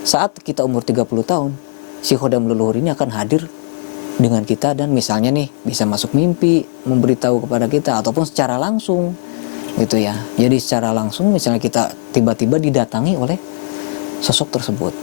saat kita umur 30 tahun, si khodam leluhur ini akan hadir dengan kita dan misalnya nih bisa masuk mimpi, memberitahu kepada kita ataupun secara langsung gitu ya. Jadi secara langsung misalnya kita tiba-tiba didatangi oleh sosok tersebut.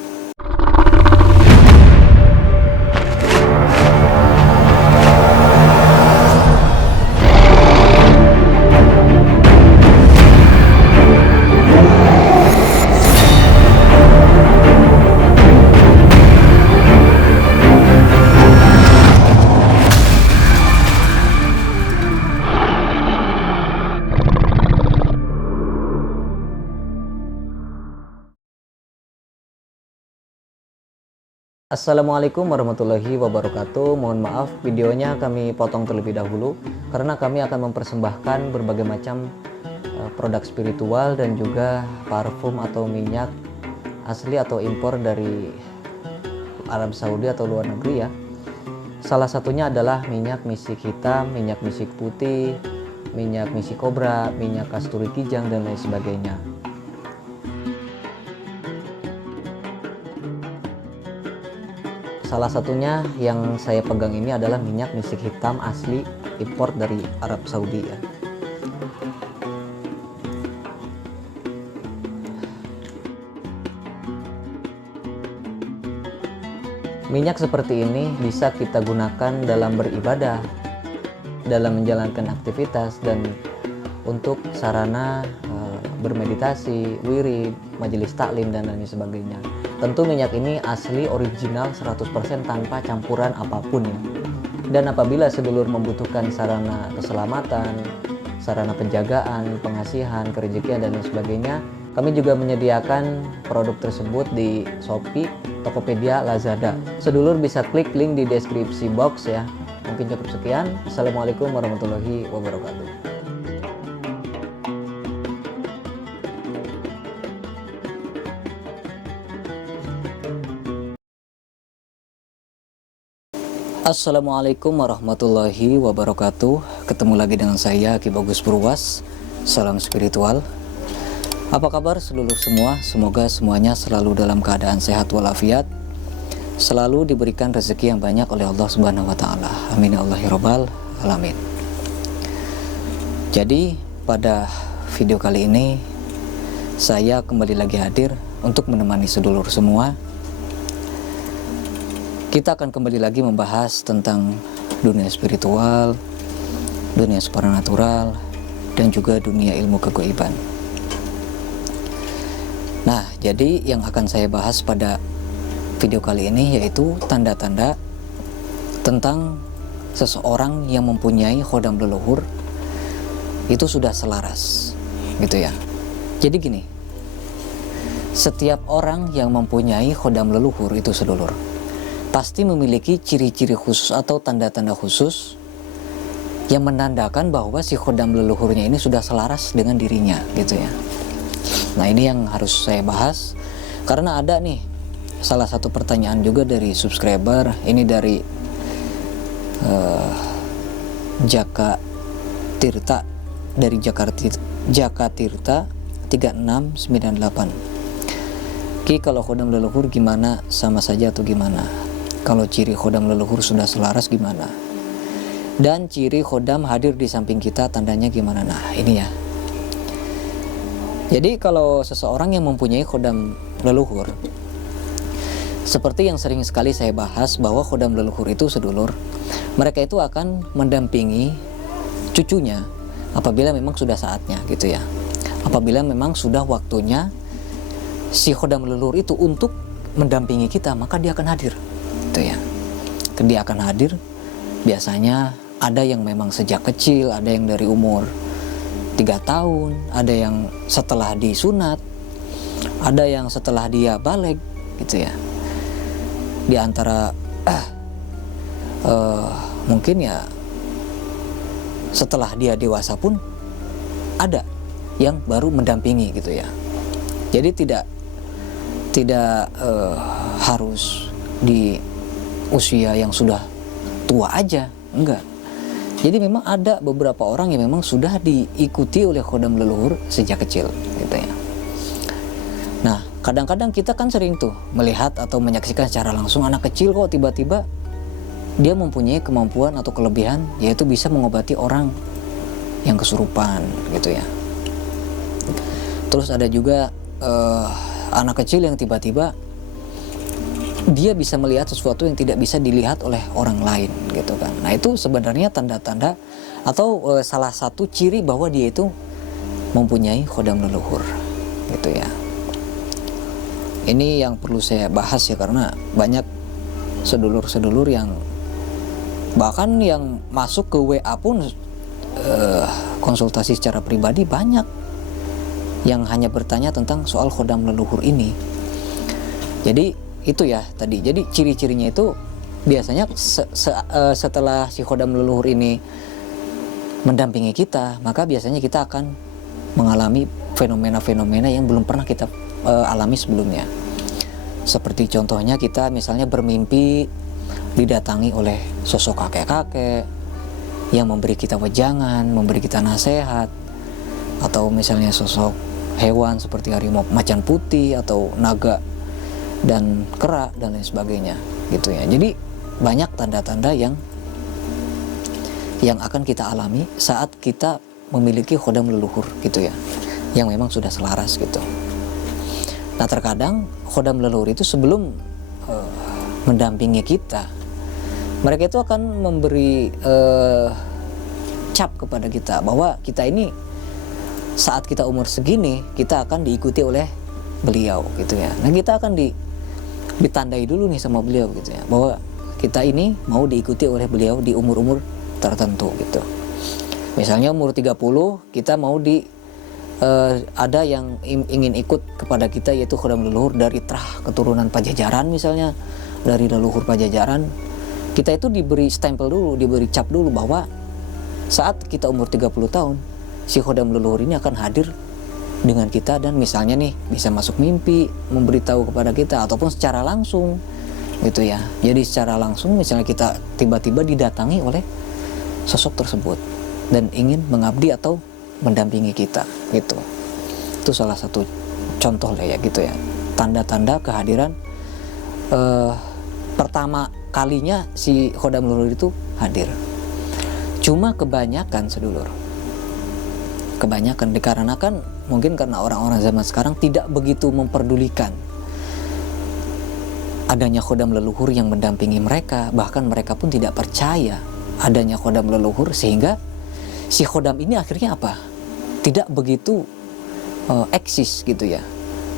Assalamualaikum warahmatullahi wabarakatuh. Mohon maaf videonya kami potong terlebih dahulu karena kami akan mempersembahkan berbagai macam produk spiritual dan juga parfum atau minyak asli atau impor dari Arab Saudi atau luar negeri ya. Salah satunya adalah minyak misik hitam, minyak misik putih, minyak misik kobra, minyak kasturi kijang dan lain sebagainya. Salah satunya yang saya pegang ini adalah minyak misik hitam asli impor dari Arab Saudi ya. Minyak seperti ini bisa kita gunakan dalam beribadah, dalam menjalankan aktivitas, dan untuk sarana bermeditasi, wirid, majelis taklim dan lain sebagainya. Tentu minyak ini asli original 100% tanpa campuran apapun ya. Dan apabila sedulur membutuhkan sarana keselamatan, sarana penjagaan, pengasihan, kerejekian dan lain sebagainya, kami juga menyediakan produk tersebut di Shopee, Tokopedia, Lazada. Sedulur bisa klik link di deskripsi box ya. Mungkin cukup sekian. Assalamualaikum warahmatullahi wabarakatuh. Assalamualaikum warahmatullahi wabarakatuh. Ketemu lagi dengan saya Ki Bagus Purwas. Salam spiritual. Apa kabar seluruh semua? Semoga semuanya selalu dalam keadaan sehat walafiat, selalu diberikan rezeki yang banyak oleh Allah Subhanahu wa taala. Amin ya Allah ya rabbal alamin. Jadi pada video kali ini saya kembali lagi hadir untuk menemani sedulur semua. Kita akan kembali lagi membahas tentang dunia spiritual, dunia supranatural, dan juga dunia ilmu kegaiban. Nah, jadi yang akan saya bahas pada video kali ini yaitu tanda-tanda tentang seseorang yang mempunyai khodam leluhur itu sudah selaras, gitu ya. Jadi gini, setiap orang yang mempunyai khodam leluhur itu sedulur pasti memiliki ciri-ciri khusus atau tanda-tanda khusus yang menandakan bahwa si khodam leluhurnya ini sudah selaras dengan dirinya gitu ya. Nah ini yang harus saya bahas karena ada nih salah satu pertanyaan juga dari subscriber ini dari Jaka Tirta dari Jaka Tirta 3698. Ki, kalau khodam leluhur gimana, sama saja atau gimana? Kalau ciri khodam leluhur sudah selaras gimana? Dan ciri khodam hadir di samping kita tandanya gimana? Nah ini ya. Jadi kalau seseorang yang mempunyai khodam leluhur, seperti yang sering sekali saya bahas bahwa khodam leluhur itu sedulur, mereka itu akan mendampingi cucunya apabila memang sudah saatnya gitu ya. Apabila memang sudah waktunya si khodam leluhur itu untuk mendampingi kita, maka dia akan hadir. Gitu ya. Dia akan hadir. Biasanya ada yang memang sejak kecil, ada yang dari umur 3 tahun, ada yang setelah disunat, ada yang setelah dia balik, gitu ya. Di antara mungkin ya setelah dia dewasa pun ada yang baru mendampingi gitu ya. Jadi tidak harus di usia yang sudah tua aja, enggak. Jadi memang ada beberapa orang yang memang sudah diikuti oleh khodam leluhur sejak kecil gitu ya. Nah, Kadang-kadang kita kan sering tuh melihat atau menyaksikan secara langsung anak kecil kok tiba-tiba dia mempunyai kemampuan atau kelebihan, yaitu bisa mengobati orang yang kesurupan gitu ya. Terus ada juga anak kecil yang tiba-tiba dia bisa melihat sesuatu yang tidak bisa dilihat oleh orang lain gitu kan. Nah itu sebenarnya tanda-tanda atau salah satu ciri bahwa dia itu mempunyai khodam leluhur gitu ya. Ini yang perlu saya bahas ya, karena banyak sedulur-sedulur yang bahkan yang masuk ke WA pun konsultasi secara pribadi banyak yang hanya bertanya tentang soal khodam leluhur ini. Jadi itu ya tadi. Jadi ciri-cirinya itu biasanya setelah si khodam leluhur ini mendampingi kita, maka biasanya kita akan mengalami fenomena-fenomena yang belum pernah kita alami sebelumnya. Seperti contohnya kita misalnya bermimpi didatangi oleh sosok kakek-kakek yang memberi kita wejangan, memberi kita nasihat, atau misalnya sosok hewan seperti harimau macan putih atau naga dan kera dan lain sebagainya gitu ya. Jadi banyak tanda-tanda yang akan kita alami saat kita memiliki khodam leluhur gitu ya, yang memang sudah selaras gitu. Nah terkadang khodam leluhur itu sebelum mendampingi kita, mereka itu akan memberi cap kepada kita bahwa kita ini saat kita umur segini kita akan diikuti oleh beliau gitu ya. Nah kita akan ditandai dulu nih sama beliau gitu ya, bahwa kita ini mau diikuti oleh beliau di umur-umur tertentu gitu. Misalnya umur 30 kita mau ada yang ingin ikut kepada kita, yaitu khodam leluhur dari Trah keturunan Pajajaran misalnya, dari leluhur Pajajaran. Kita itu diberi stempel dulu, diberi cap dulu bahwa saat kita umur 30 tahun si khodam leluhur ini akan hadir dengan kita, dan misalnya nih bisa masuk mimpi memberitahu kepada kita ataupun secara langsung gitu ya. Jadi secara langsung misalnya kita tiba-tiba didatangi oleh sosok tersebut dan ingin mengabdi atau mendampingi kita gitu. Itu salah satu contoh lah ya gitu ya, tanda-tanda kehadiran pertama kalinya si khodam leluhur itu hadir. Cuma kebanyakan sedulur, kebanyakan dikarenakan mungkin karena orang-orang zaman sekarang tidak begitu memperdulikan adanya khodam leluhur yang mendampingi mereka. Bahkan mereka pun tidak percaya adanya khodam leluhur, sehingga si khodam ini akhirnya apa? Tidak begitu eksis gitu ya,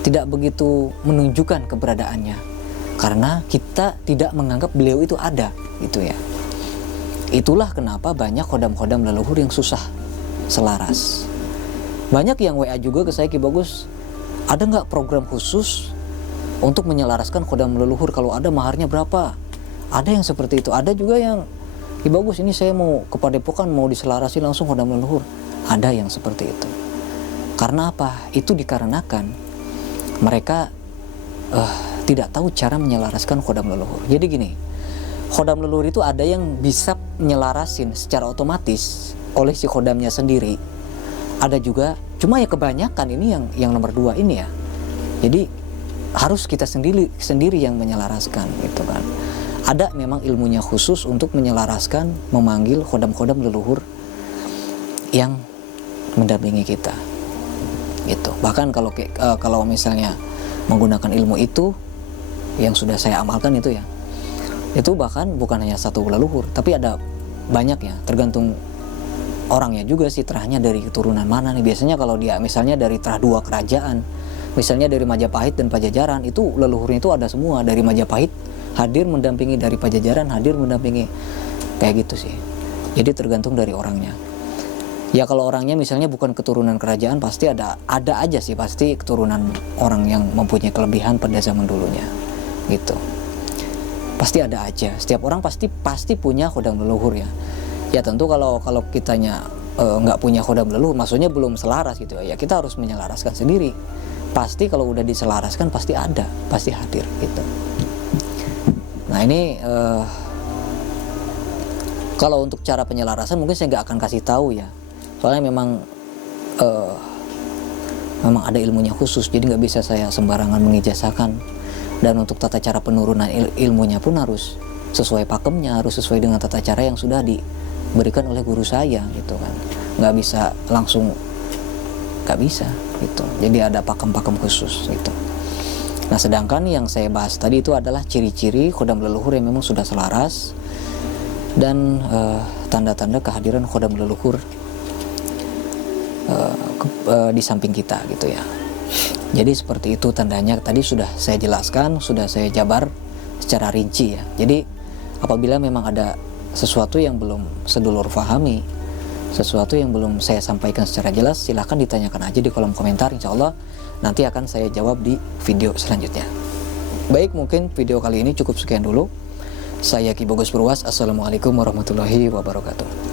tidak begitu menunjukkan keberadaannya, karena kita tidak menganggap beliau itu ada gitu ya. Itulah kenapa banyak khodam-khodam leluhur yang susah selaras. Banyak yang WA juga ke saya, Ki Bagus, ada nggak program khusus untuk menyelaraskan khodam leluhur? Kalau ada maharnya berapa? Ada yang seperti itu. Ada juga yang, Ki Bagus ini saya mau ke Padepokan mau diselarasi langsung khodam leluhur. Ada yang seperti itu. Karena apa? Itu dikarenakan mereka tidak tahu cara menyelaraskan khodam leluhur. Jadi gini, khodam leluhur itu ada yang bisa menyelarasin secara otomatis oleh si khodamnya sendiri. Ada juga, cuma ya kebanyakan ini yang nomor 2 ini ya. Jadi harus kita sendiri yang menyelaraskan gitu kan. Ada memang ilmunya khusus untuk menyelaraskan, memanggil khodam-khodam leluhur yang mendampingi kita gitu. Bahkan kalau misalnya menggunakan ilmu itu yang sudah saya amalkan itu ya, itu bahkan bukan hanya satu leluhur, tapi ada banyak ya, tergantung orangnya juga sih, terahnya dari keturunan mana nih. Biasanya kalau dia misalnya dari terah 2 kerajaan, misalnya dari Majapahit dan Pajajaran, itu leluhurnya itu ada semua. Dari Majapahit hadir mendampingi, dari Pajajaran hadir mendampingi, kayak gitu sih. Jadi tergantung dari orangnya. Ya kalau orangnya misalnya bukan keturunan kerajaan, pasti ada aja sih, pasti keturunan orang yang mempunyai kelebihan pada zaman dulunya gitu. Pasti ada aja. Setiap orang pasti punya khodam leluhur ya. Ya tentu kalau kitanya nggak punya khodam leluhur, maksudnya belum selaras gitu ya, kita harus menyelaraskan sendiri. Pasti kalau udah diselaraskan pasti ada, pasti hadir gitu. Nah ini kalau untuk cara penyelarasan mungkin saya nggak akan kasih tahu ya, soalnya memang memang ada ilmunya khusus, jadi nggak bisa saya sembarangan mengijazahkan. Dan untuk tata cara penurunan ilmunya pun harus sesuai pakemnya, harus sesuai dengan tata cara yang sudah diberikan oleh guru saya gitu kan. Nggak bisa langsung, nggak bisa gitu. Jadi ada pakem-pakem khusus gitu. Nah, sedangkan yang saya bahas tadi itu adalah ciri-ciri khodam leluhur yang memang sudah selaras dan tanda-tanda kehadiran khodam leluhur di samping kita gitu ya. Jadi seperti itu tandanya, tadi sudah saya jelaskan, sudah saya jabar secara rinci ya. Jadi apabila memang ada sesuatu yang belum sedulur pahami, sesuatu yang belum saya sampaikan secara jelas, silahkan ditanyakan aja di kolom komentar. Insya Allah nanti akan saya jawab di video selanjutnya. Baik, mungkin video kali ini cukup sekian dulu. Saya Ki Bagus Purwas. Assalamualaikum warahmatullahi wabarakatuh.